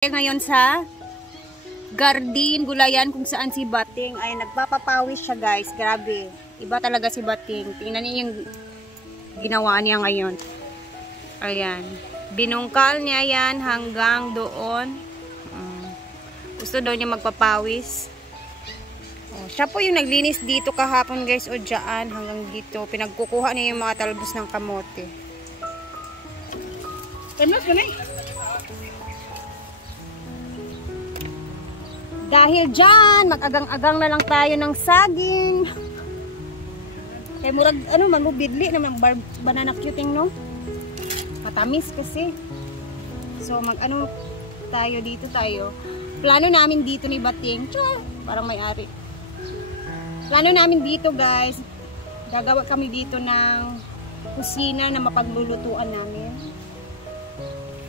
Ngayon sa Garden Gulayan kung saan si Bating ay nagpapapawis siya, guys. Grabe. Iba talaga si Bating. Tingnan niyo yung ginawa niya ngayon. Ayan. Binungkal niya yan hanggang doon. Gusto daw niya magpapawis. Siya po yung naglinis dito kahapon, guys. O dyan hanggang dito. Pinagkukuha niya yung mga talbos ng kamote. Panas ka na eh. Dahil dyan, mag-agang-agang na lang tayo ng saging. Kaya murag, ano man mo, bidli naman, banana cuting, no? Matamis kasi. So, mag-ano tayo dito tayo. Plano namin dito ni Bating. Tsa, parang may-ari. Plano namin dito, guys. Gagawa kami dito ng kusina na mapaglulutuan namin.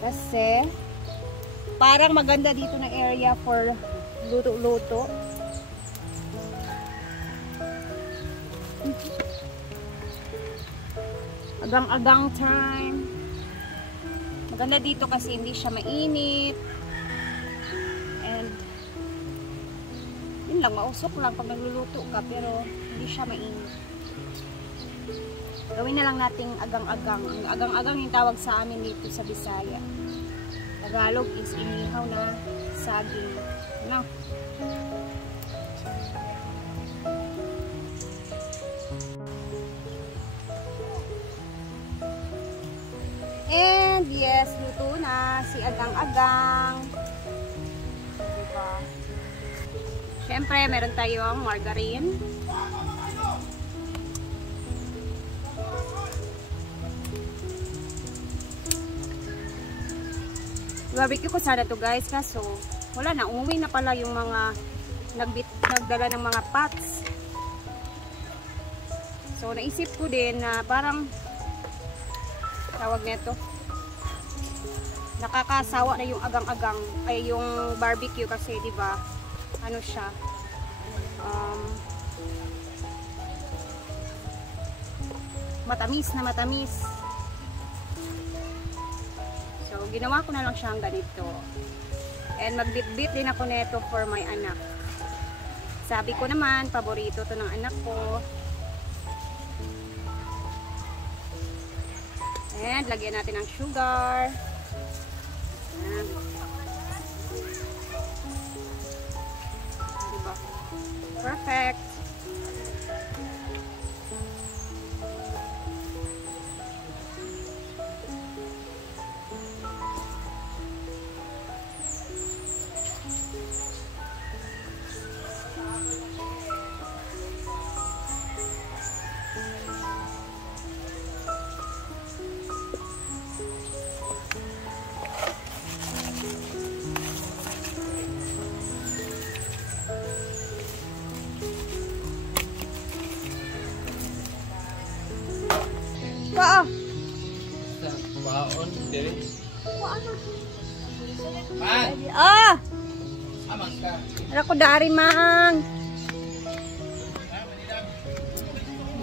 Kasi, parang maganda dito na area for luto-luto. Agang-agang time. Maganda dito kasi hindi siya mainit. And yun lang, mausok lang pag nagluluto ka, pero hindi siya mainit. Gawin na lang nating agang-agang. Ang agang-agang yung tawag sa amin dito sa Bisaya. Tagalog is inihaw na saging. No? And yes, luto na si agang-agang. Diba? Siyempre, meron tayong margarine. Barbecue ko sana to, guys, kaso wala na, umuwi na pala yung mga nagdala ng mga pots. So naisip ko din na parang tawag nito, nakakasawa na yung agang-agang ay yung barbecue kasi, di ba? Ano siya? Matamis na matamis. So, ginawa ko na lang siyang ganito. And magbit-bit din ako nito for my anak. Sabi ko naman, paborito to ng anak ko. And lagyan natin ng sugar. Ayan. Diba? Perfect. Ka. Baon diri. Ah. Amang ka. Ara ko dari, mang.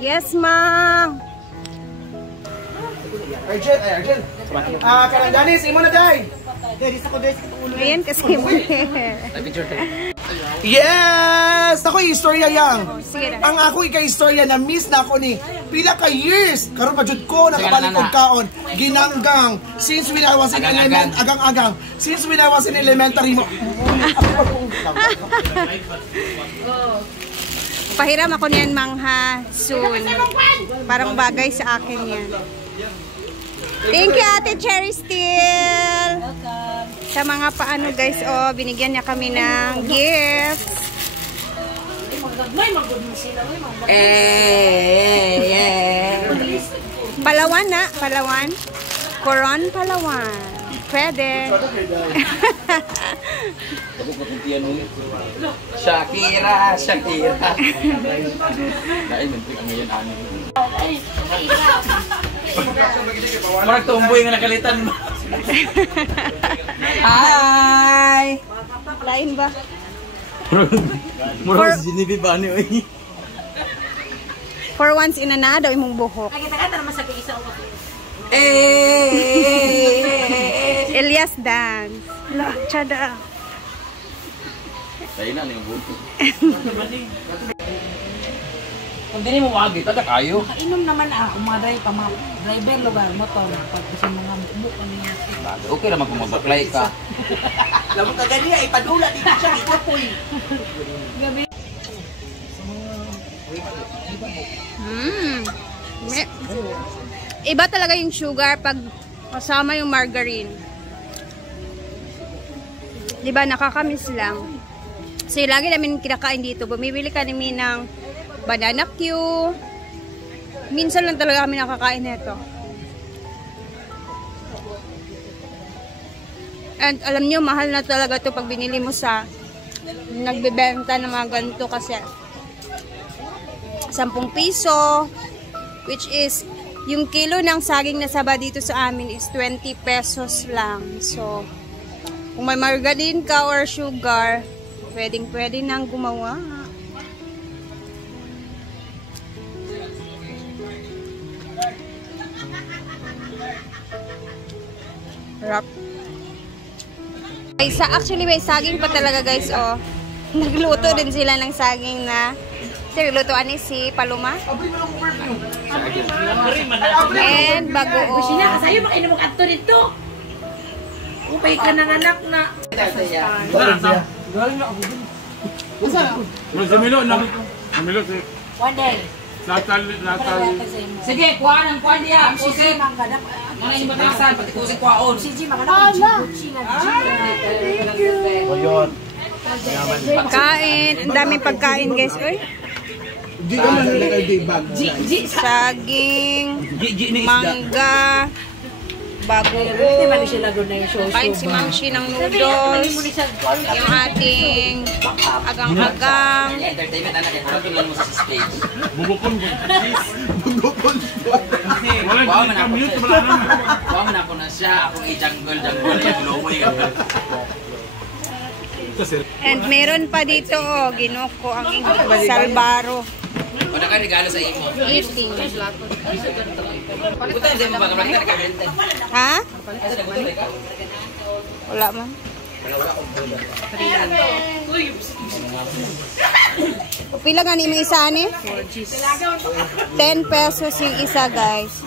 Yes, mang. Argel. Karang ganis imo na day. Diri sa ko diri sa ulo. Ayan kasi mo. Yes! Ako istorya yang. Sige na. Ang ako istorya na miss na ako ni pila ka years. Karon pa jud ko nakabalik kaon. Ginanggang. Since when I was in agang-agang. Since when I was in elementary mo. Pahiram ako niyan, mangha, soon. Parang bagay sa akin yan. Thank you, Ate Cherry Steel. Sa mga paano, guys, oh, binigyan niya kami ng gifts. Palawan na, Palawan. Coron, Palawan. Pwede. Shakira. Dahil mentik ang ngayon amin. Marag tumboy nga nakalitan mo. Hi! Lain ba? Murag sinibi ba ni oy? For once in a na daw imong buhok. Nakita naman sa isa ako. Elias dance. La, tsada. Tayo na, yung buto. Kung di mo wagi, taga kayo. Kainom naman mga driver lugar motor pag sa mga buko niya. Okay naman kung mag-apply ka. Lamo ka gani ay padula dito siya ikapoy. Iba talaga yung sugar pag kasama yung margarine. Diba, nakakamiss lang. So, lagi namin kinakain dito. Bumibili kami ng banana Q. Minsan lang talaga kami nakakain nito. And alam nyo, mahal na talaga to pag binili mo sa nagbebenta ng mga ganito kasi 10 piso, which is yung kilo ng saging na saba dito sa amin is 20 pesos lang. So, kung may margarine ka or sugar, pwedeng-pwede nang gumawa. Rap. Actually, may saging pa talaga, guys, oh. Nagluto din sila ng saging na naglutoan ni si Paloma. And bagoong. Sina kasayo makainom mo adto dito. Upay ka ng anak na. Samilo na. Samilo si One day. Natal. Sige, kuha ng kuha niya. Sige, mangganap. Mga yung batasan, pati kusik kuhaon. Sige, mangganap. Pagkain. Ang daming pagkain, guys. Uy. Saging, mangga, bagoong. Kain si Mamshi ng noodles. Yung ating agang-agang. Entertainment anak yan. Ano tulad mo sa stage? Bugokon ko. Wala Wow, ka mute wala na. Wow, man ako na siya. Akong i-jungle. Lomo yun. And meron pa dito, oh, ginoko ang salbaro. O na ka regalo sa imo. Eating. Puta, hindi mo ba kapag nagkabenta? Ha? Wala man. Pila nga ni mo isa ni? 10 pesos yung isa, guys.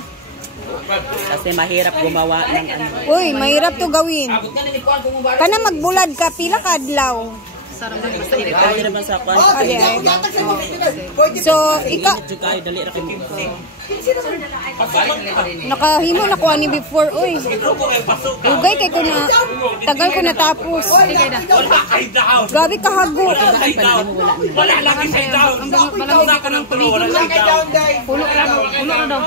Kasi mahirap gumawa ng ano. Uy, mahirap to gawin. Kana magbulad ka, pila ka adlaw. Kaya naman sa kwan. So, ikaw, Kayo dali ra kay mo. nakahimo na ko ani before, uy. Ugay kay ko na, tagal ko natapos. Gabi kahago. Wala lagi sa down. Wala ka ng tulo. Wala sa down. Pulo na daw.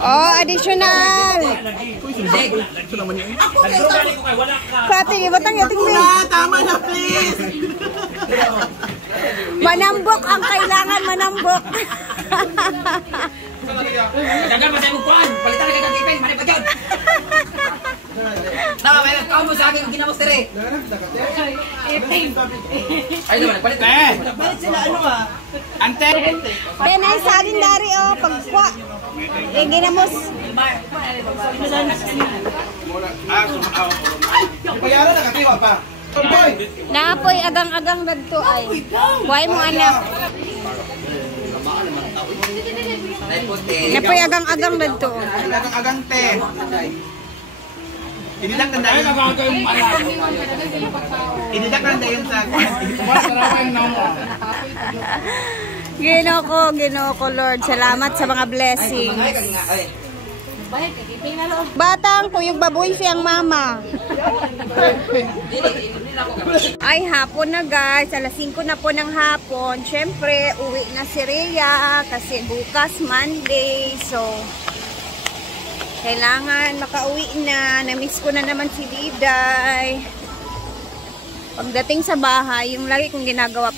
Oh, additional. Kati, batang yating me. Tama na please. Manambok ang kailangan, manambok. Dagan pa sa imong kuan. Palitan ka kang ipin, mali pa jud. Tama ba? Kamu mo sa akin ginamos dire. Ay naman, palit. Bakit sila ano ah? Ante. Benay sa akin dari, oh, pagkwa. Ginamos. Bayaran na katiwa pa. Boy. Naapoy agang-agang dadto ay. Buhay mo anak. Napoy agang-agang dadto. Agang te. Inidak na Ay nagagawin mo ala. Inidak na dayon sa Ginoko, Lord. Salamat sa mga blessings. Batang, kuyog baboy siyang mama. Ay, hapon na guys. Alas 5 na po ng hapon. Siyempre, uwi na si Rhea kasi bukas Monday. So, kailangan makauwi na. Namiss ko na naman si Diday. Pagdating sa bahay, yung lagi kong ginagawa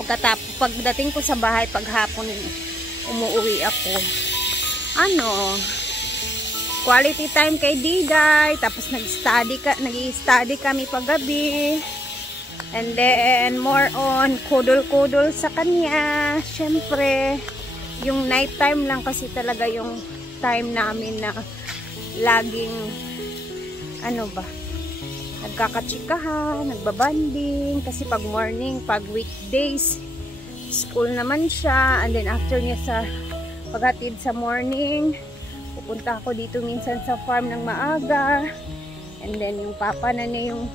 pagdating ko sa bahay paghapon, umuwi ako. Quality time kay Diday, tapos nag-study kami paggabi. And then more on kudol-kudol sa kanya. Syempre, yung night time lang kasi talaga yung time namin na laging nagkakatsikahan, nagbabanding, kasi pag morning, pag weekdays, school naman siya, and then after niya sa paghatid sa morning, pupunta ako dito minsan sa farm ng maaga, and then yung papa na niya yung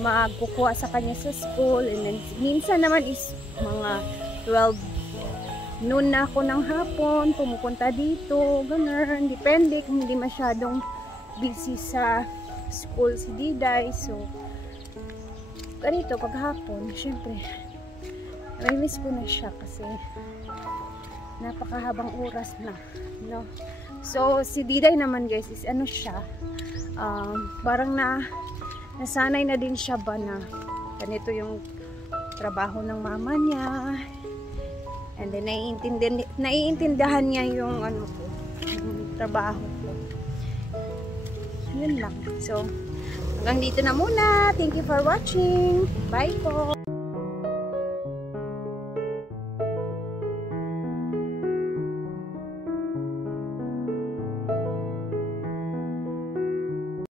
magkukuha sa kanya sa school, and then minsan naman is mga 12 noon na ako ng hapon, pumupunta dito, ganun, depende kung hindi masyadong busy sa school si Diday. So ganito pag hapon, syempre may miss ko na siya kasi napakahabang oras na, no? So si Diday naman guys is ano siya, parang nasanay na din siya ba na ganito yung trabaho ng mama niya, and then naiintindihan niya yung ano ko, yung trabaho ko. Yun lang. So hanggang dito na muna. Thank you for watching. Bye po.